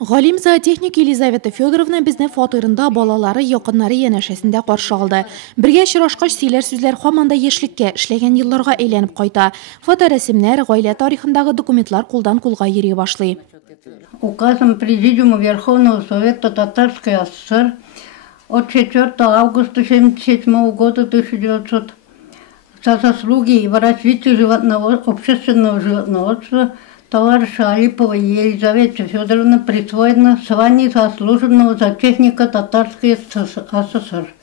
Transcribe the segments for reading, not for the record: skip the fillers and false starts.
Галим зоотехник Елизавета Федоровна безне фатирында балалары, якыннары янәшәсендә каршы алды. Бергә очрашкач сөйләр сүзләр һаман да яшьлеккә, эшләгән елларга әйләнеп кайта. Фоторәсемнәр, гаилә тарихындагы документлар кулдан кулга йөри башлый. Указом Президиума Верховного Совета Татарской ССР от 4 августа 1977 года 1900 за заслуги в развитии общественного животноводства товарища Алипова Елизавете Федоровна присвоено звание заслуженного зоотехника Татарской ССР.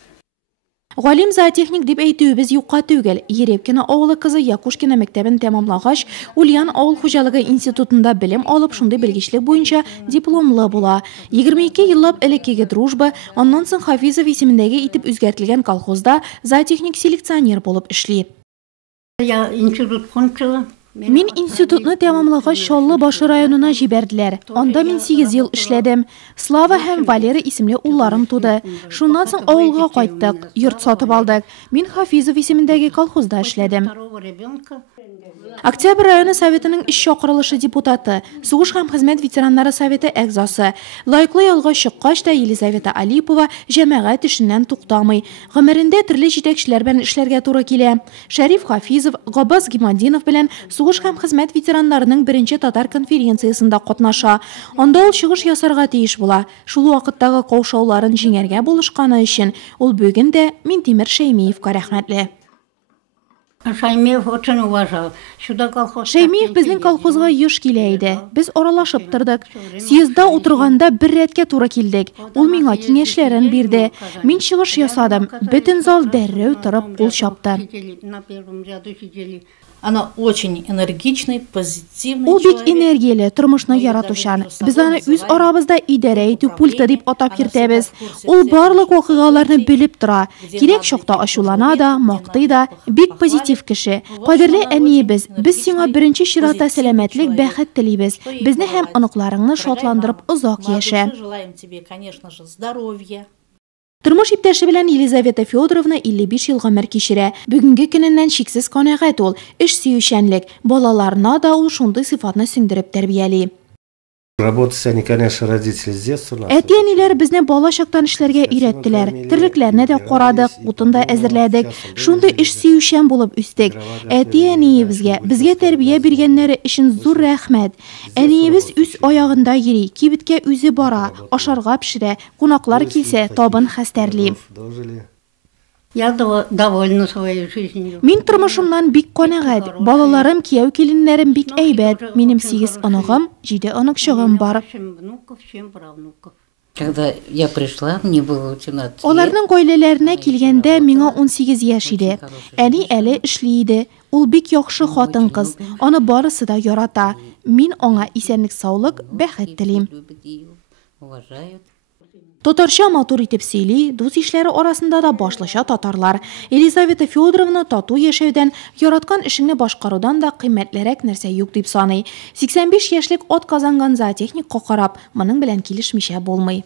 Галим зоотехник дип әйтүебез юкка түгел. Ерепкина авылы кызы Якушкина мәктәбен тәмамлагач, Ульян авыл хуҗалыгы институтында белем алып, шундый белгечлек буенча дипломлы була. 22 еллап элеккеге дружба, аннан соң Хафизов исемендәге итеп үзгәртелгән колхозда зоотехник селекционер булып эшли. Я институт кончила. Мин институтны тәмамлагач Чаллы-Башы районына җибәрделәр. Анда мин 8 ел эшләдем. Слава һәм Валера исемле улларым туды. Шуннан соң авылга кайттык, йорт сатып алдык. Мин Хафизов исемендәге колхозда эшләдем. Октябрь районы советының эш чакырылышы депутаты, сугыш һәм хезмәт ветераннары советы әгъзасы. Лайыклы ялга чыккач та Елизавета Алипова җәмәгать эшеннән туктамый. Гомерендә төрле җитәкчеләр белән эшләргә туры килә. Шәриф Хафизов, Габбас Гимадинов белән сугыш һәм хезмәт ветераннарының беренче татар конференциясында катнаша. Анда ул чыгыш ясарга тиеш була. Шул вакыттагы каушауларын җиңәргә булышканы өчен ул бүген дә Минтимер Шәймиевка рәхмәтле. Шәймиев очень уважал. Шәймиев безнең колхозга еш килә иде. Без аралашып тордык. Съездда утырганда бер рәткә туры килдек. Ул миңа киңәшләрен бирде. Мин чыгыш ясадым. Бөтен зал дәррәү торып кул чапты. Она очень энергичный, позитивный. Ул бик энергияле, тормышны яратучан. Без аны үз арабызда идарә итү пульты дип атап йөртәбез. Ул барлык вакыйгаларны белеп тора. Кирәк чакта ачулана да, мактый да, бик позитив кеше. Кадерле әниебез, без сиңа беренче чиратта сәламәтлек, бәхет телибез. Безне һәм оныкларыңны шатландырып озак яшә. Желаем тебе, конечно же, здоровья. Тормыш иптәше белән Елизавета Федоровна 55 ел гомер кичерә. Бүгенге көненнән шиксез канәгать ул, эш сөючәнлек. Балаларына да ул шундый сыйфатны сеңдереп тәрбияли. Работать они, конечно, родители с детства. Әти-әниләр безне бала чактан эшләргә өйрәттеләр. Терлекләрне дә карадык, утын да әзерләдек. Шундый эш сөючән булып үстек. Әти-әниебезгә, безгә тәрбия биргәннәре өчен зур рәхмәт. Әниебез үз аягында йөри, кибеткә үзе бара, ашарга пешерә, кунаклар килсә, табын хәстәрли. Я довольна своей жизнью. Мин тормышымнан бик канәгать. Балаларым, кияү киленнәрем бик әйбәт. Минем 8 оныгым, 7 оныкчыгым бар. Когда я пришла, мне было 18 лет. Аларның гаиләләренә килгәндә миңа 18 яшь иде. Әни әле эшли иде. Ул бик яхшы хатын-кыз. Аны барысы да ярата. Мин аңа исәнлек, саулык, бәхет телим. Татарча матур итеп сөйли, дус ишләре арасында да башлыча татарлар. Елизавета Федоровна тату яшәүдән, яраткан эшеңне башкарудан да кыйммәтлерәк нәрсә юк дип саный. 85 яшьлек ат казанган зоотехникка карап, моның белән килешмичә булмый.